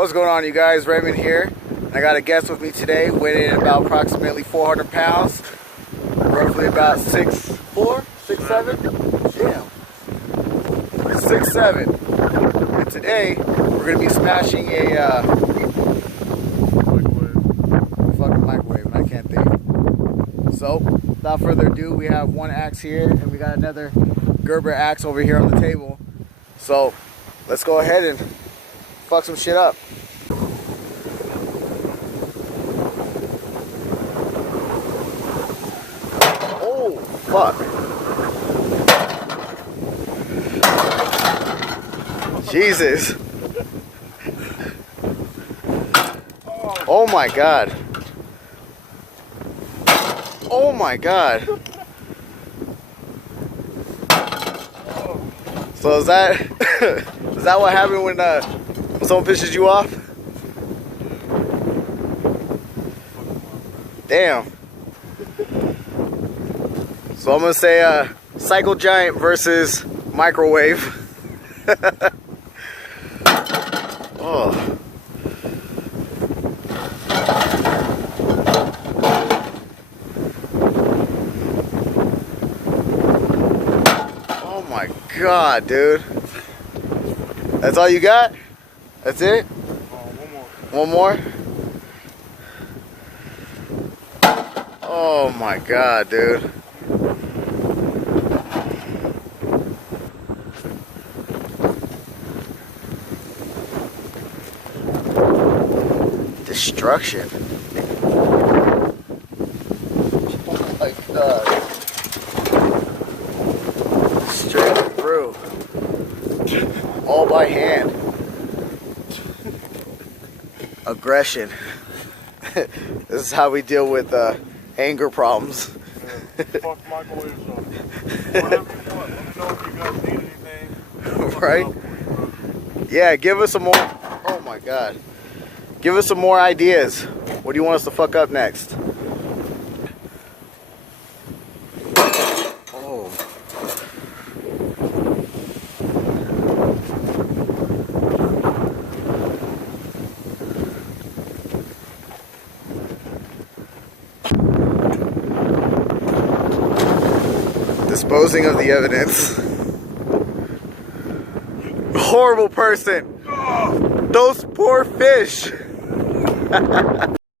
What's going on, you guys? Raymond here. I got a guest with me today, weighing in about approximately 400 pounds, roughly about 6'4", 6'7". Damn, 6'7". And today we're gonna be smashing a fucking microwave, and I can't think. So, without further ado, we have one axe here, and we got another Gerber axe over here on the table. So, let's go ahead and fuck some shit up. Oh, fuck. Jesus. Oh my God. Oh my God. So is that is that what happened when someone pisses you off? Damn. So I'm gonna say Cycle Giant versus microwave. Oh. Oh my God, dude. That's all you got? That's it? One more? Oh my God, dude. Destruction. Oh my God. Straight through. All by hand. Aggression. This is how we deal with anger problems. Fuck microwaves up. Whatever you want. Let me know if you guys need anything. Right? Yeah, give us some more. Oh my God. Give us some more ideas. What do you want us to fuck up next? Oh. Disposing of the evidence. Horrible person. Those poor fish.